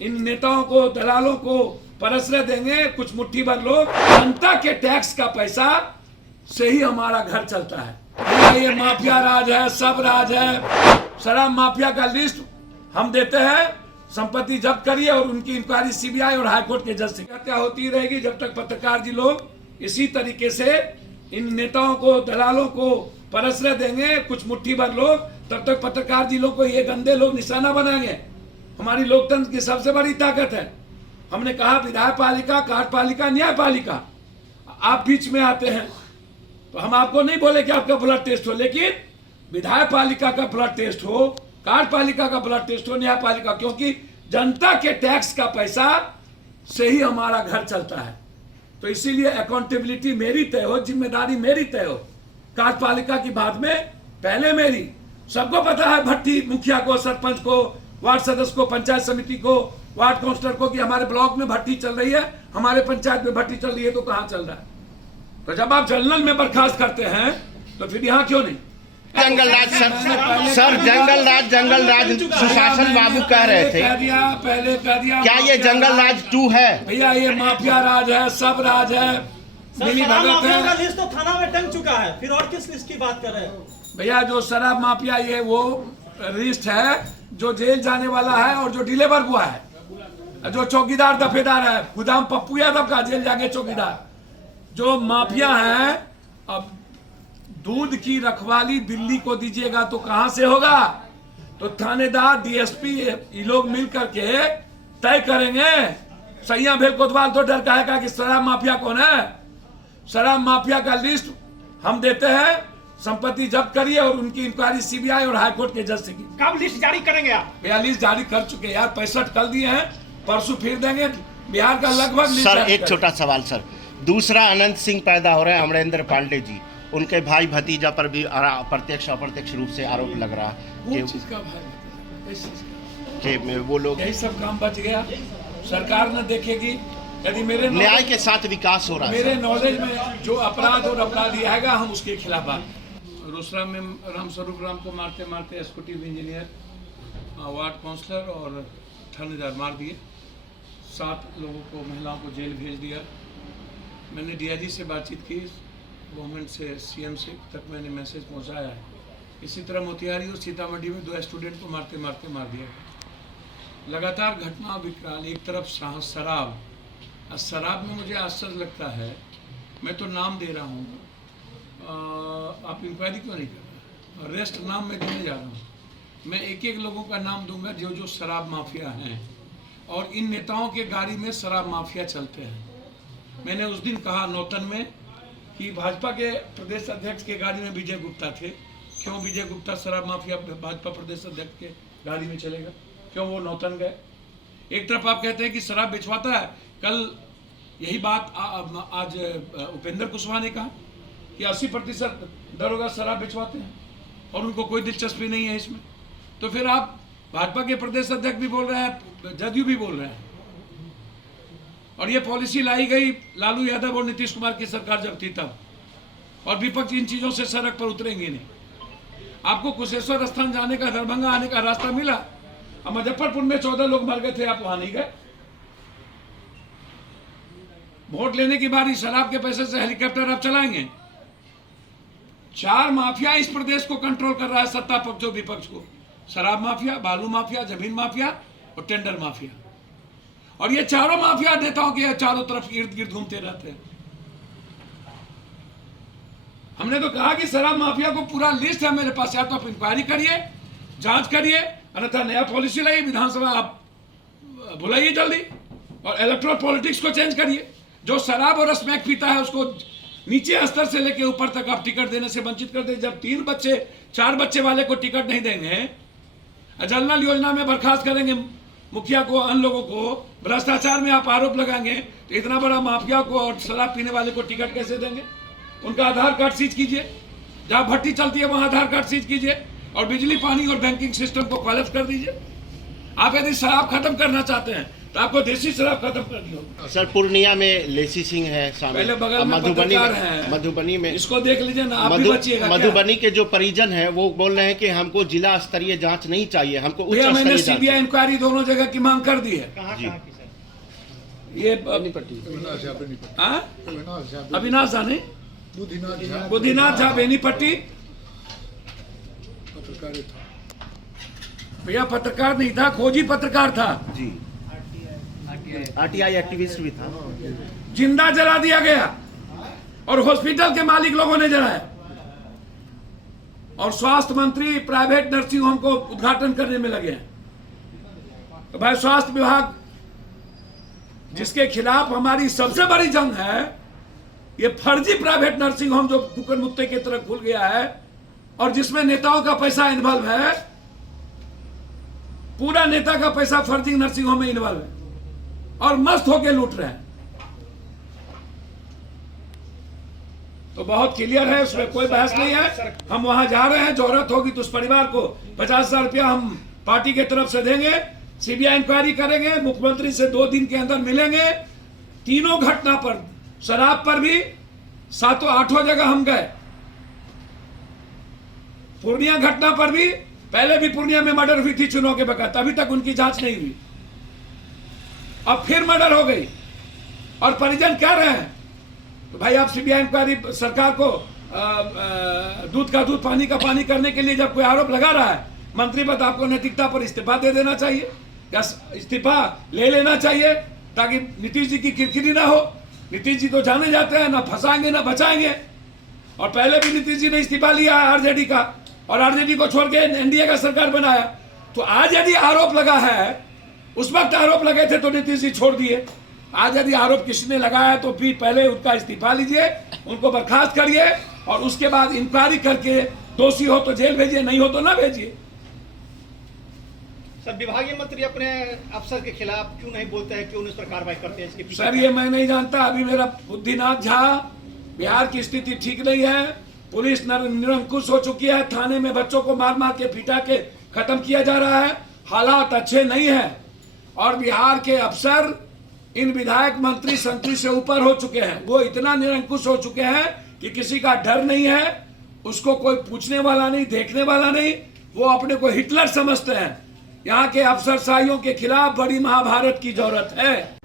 इन नेताओं को, दलालों को परसरे देंगे कुछ मुट्ठी भर लोग। जनता के टैक्स का पैसा से ही हमारा घर चलता है। ये माफिया राज है, सब राज है। शराब माफिया का लिस्ट हम देते हैं, संपत्ति जब्त करिए और उनकी इंक्वायरी सीबीआई और हाईकोर्ट के जज से हत्या होती रहेगी जब तक पत्रकार जी लोग इसी तरीके से इन नेताओं को, दलालों को परसरे देंगे कुछ मुट्ठी भर लोग, तब तक पत्रकार जी लोग को ये गंदे लोग निशाना बनाएंगे। हमारी लोकतंत्र की सबसे बड़ी ताकत है। हमने कहा विधायक पालिका, कार्यपालिका, न्यायपालिका, आप बीच में आते हैं तो हम आपको नहीं बोले कि आपका ब्लड टेस्ट हो, लेकिन विधायक पालिका का ब्लड टेस्ट हो, कार्यपालिका का ब्लड टेस्ट हो, न्यायपालिका, क्योंकि जनता के टैक्स का पैसा से ही हमारा घर चलता है। तो इसीलिए अकाउंटेबिलिटी मेरी तय हो, जिम्मेदारी मेरी तय हो। कार्यपालिका की बाद में पहले मेरी। सबको पता है भट्टी मुखिया को, सरपंच को, वार्ड सदस्य को, पंचायत समिति को, वार्ड काउंसलर को कि हमारे ब्लॉक में भट्टी चल रही है, हमारे पंचायत में भट्टी चल रही है, तो कहां चल रहा है। तो जब आप जनरल में बर्खास्त करते हैं तो फिर यहां क्यों नहीं। जंगल राज सर जंगल राज सुशासन बाबू कह रहे थे, पहले कह दिया क्या ये जंगल राज 2 है? भैया ये माफिया राज है, सब राज है, मिली भगत है। लिस्ट तो थाना में टंग चुका है, फिर और किस लिस्ट की बात कर रहे हैं भैया? जो शराब माफिया ये वो लिस्ट है जो जेल जाने वाला है और जो डिलीवर हुआ है, जो चौकीदार दफेदार है, गुदाम पप्पू यादव का जेल जाके चौकीदार। जो माफिया है, अब दूध की रखवाली दिल्ली को दीजिएगा तो कहां से होगा? तो थानेदार, डीएसपी ये लोग मिल करके तय करेंगे। सैया भेल कोतवाल तो डर कहेगा कि शराब माफिया कौन है। शराब माफिया का लिस्ट हम देते हैं, संपत्ति जब्त करिए और उनकी इंक्वायरी सीबीआई और हाईकोर्ट के जज से की। कब लिस्ट जारी करेंगे आप? भैया लिस्ट जारी कर चुके यार, 65 कल दिए हैं, परसों फिर देंगे। बिहार का लगभग सर एक छोटा सवाल सर, दूसरा अनंत सिंह पैदा हो रहे हैं, अमरेंद्र पांडे जी, उनके भाई भतीजा पर भी प्रत्यक्ष अप्रत्यक्ष रूप से आरोप लग रहा है कि वो लोग, यही सब काम बच गया। सरकार न देखेगी। यदि मेरे न्याय के साथ विकास हो रहा है, मेरे नॉलेज में जो अपराध और अपराधी आएगा हम उसके खिलाफ बात। रोसड़ा में रामस्वरूप राम को मारते मारते एग्जीक्यूटिव इंजीनियर, वार्ड काउंसलर और थानेदार मार दिए। 7 लोगों को, महिलाओं को जेल भेज दिया। मैंने डीआईजी से बातचीत की, गवर्नमेंट से, सीएम से तक मैंने मैसेज पहुंचाया है। इसी तरह मोतिहारी और सीतामढ़ी में 2 स्टूडेंट को मारते मारते मार दिया गया। लगातार घटना विकराल। एक तरफ शराब, शराब में मुझे आश्चर्य लगता है, मैं तो नाम दे रहा हूँ, आप इंक्वायरी क्यों नहीं कर रहे? अरेस्ट नाम मैं देने जा रहा हूँ। मैं एक एक लोगों का नाम दूंगा जो जो शराब माफिया हैं, और इन नेताओं के गाड़ी में शराब माफिया चलते हैं। मैंने उस दिन कहा नौतन में कि भाजपा के प्रदेश अध्यक्ष के गाड़ी में विजय गुप्ता थे। क्यों विजय गुप्ता शराब माफिया भाजपा प्रदेश अध्यक्ष के गाड़ी में चलेगा? क्यों वो नौतन गए? एक तरफ आप कहते हैं कि शराब बेचवाता है। कल यही बात आज उपेंद्र कुशवाहा ने कहा कि 80% दरोगा शराब बेचवाते हैं और उनको कोई दिलचस्पी नहीं है इसमें। तो फिर आप भाजपा के प्रदेश अध्यक्ष भी बोल रहे हैं, जदयू भी बोल रहे हैं, और ये पॉलिसी लाई गई लालू यादव और नीतीश कुमार की सरकार जब थी तब, और विपक्ष इन चीजों से सड़क पर उतरेंगे नहीं। आपको कुशेश्वर स्थान जाने का, दरभंगा आने का रास्ता मिला, अब मुजफ्फरपुर में 14 लोग मर गए थे, आप वहां नहीं गए। वोट लेने की बारी शराब के पैसे से हेलीकॉप्टर आप चलाएंगे। 4 माफिया इस प्रदेश को कंट्रोल कर रहा है, सत्ता पक्ष और विपक्ष को। शराब माफिया, बालू माफिया, जमीन माफिया और टेंडर माफिया। और ये चारों माफिया नेताओं के चारों तरफ इर्द गिर्द घूमते रहते हैं। हमने तो कहा कि शराब माफिया को पूरा लिस्ट है मेरे पास, या तो आप इंक्वायरी करिए, जांच करिए, अन्यथा नया पॉलिसी लाइए, विधानसभा आप बुलाइए जल्दी, और इलेक्ट्रल पॉलिटिक्स को चेंज करिए। जो शराब और स्मैक पीता है उसको नीचे स्तर से लेकर ऊपर तक आप टिकट देने से वंचित कर दे। जब 3 बच्चे 4 बच्चे वाले को टिकट नहीं देंगे, जनरल योजना में बर्खास्त करेंगे मुखिया को, अन्य लोगों को, भ्रष्टाचार में आप आरोप लगाएंगे, तो इतना बड़ा माफिया को और शराब पीने वाले को टिकट कैसे देंगे? उनका आधार कार्ड सीज कीजिए, जहां भट्टी चलती है वहां आधार कार्ड सीज कीजिए, और बिजली, पानी और बैंकिंग सिस्टम को कोलैप्स कर दीजिए। आप यदि शराब खत्म करना चाहते हैं तो आपको देसी शराब खत्म करनी होगी। सर पूर्णिया में लेसी सिंह है शामिल। पहले बगल में मधुबनी पत्रकार हैं। मधुबनी में इसको देख लीजिए ना, आप भी बचिएगा क्या? मधुबनी के जो परिजन है वो बोल रहे हैं कि हमको जिला स्तरीय जांच नहीं चाहिए, हमको उच्च भैया मैंने स्तरीय जांच सीबीआई इंक्वायरी दोनों जगह की मांग कर दी है। कहाँ कहाँ की सर? ये हाँ? अविनाश झा नहीं, बुद्धिनाथ झा बेनीपट्टी भैया पत्रकार नहीं था, खोजी पत्रकार था। जी आरटीआई एक्टिविस्ट भी था। जिंदा जला दिया गया और हॉस्पिटल के मालिक लोगों ने जलाया, और स्वास्थ्य मंत्री प्राइवेट नर्सिंग होम को उद्घाटन करने में लगे हैं। तो भाई स्वास्थ्य विभाग जिसके खिलाफ हमारी सबसे बड़ी जंग है, ये फर्जी प्राइवेट नर्सिंग होम जो कुकर मुत्ते की तरह खुल गया है और जिसमें नेताओं का पैसा इन्वॉल्व है, पूरा नेता का पैसा फर्जी नर्सिंग होम में इन्वॉल्व है और मस्त होके लूट रहे हैं। तो बहुत क्लियर है, उसमें कोई बहस नहीं है। हम वहां जा रहे हैं, जरूरत होगी तो उस परिवार को 50,000 रुपया हम पार्टी के तरफ से देंगे, सीबीआई इंक्वायरी करेंगे, मुख्यमंत्री से 2 दिन के अंदर मिलेंगे। तीनों घटना पर, शराब पर भी 7-8 जगह हम गए, पूर्णिया घटना पर भी, पहले भी पूर्णिया में मर्डर हुई थी चुनाव के बगैर, अभी तक उनकी जांच नहीं हुई, अब फिर मर्डर हो गई और परिजन कह रहे हैं तो भाई आप सीबीआई इंक्वायरी, सरकार को दूध का दूध पानी का पानी करने के लिए जब कोई आरोप लगा रहा है मंत्री पद, आपको नैतिकता पर इस्तीफा दे देना चाहिए या इस्तीफा ले लेना चाहिए ताकि नीतीश जी की किरकिरी ना हो। नीतीश जी तो जाने जाते हैं, ना फंसाएंगे ना बचाएंगे, और पहले भी नीतीश जी ने इस्तीफा लिया है आरजेडी का और आरजेडी को छोड़ के एनडीए का सरकार बनाया। तो आज यदि आरोप लगा है, उस वक्त आरोप लगे थे तो नीतीश जी छोड़ दिए, आज यदि आरोप किसी ने लगाया तो फिर पहले उनका इस्तीफा लीजिए, उनको बर्खास्त करिए और उसके बाद इंक्वायरी करके दोषी हो तो जेल भेजिए, नहीं हो तो ना भेजिए। सर विभागीय मंत्री अपने अफसर के खिलाफ क्यों नहीं बोलते हैं, क्यों उस पर कार्रवाई करते हैं, इसके पीछे सर ये मैं नहीं जानता। अभी मेरा बुद्धिनाथ झा, बिहार की स्थिति ठीक नहीं है, पुलिस निरंकुश हो चुकी है, थाने में बच्चों को मार मार के पिटा के खत्म किया जा रहा है, हालात अच्छे नहीं है और बिहार के अफसर इन विधायक मंत्री संतरी से ऊपर हो चुके हैं। वो इतना निरंकुश हो चुके हैं कि किसी का डर नहीं है, उसको कोई पूछने वाला नहीं, देखने वाला नहीं, वो अपने को हिटलर समझते हैं। यहाँ के अफसरशाहियों के खिलाफ बड़ी महाभारत की जरूरत है।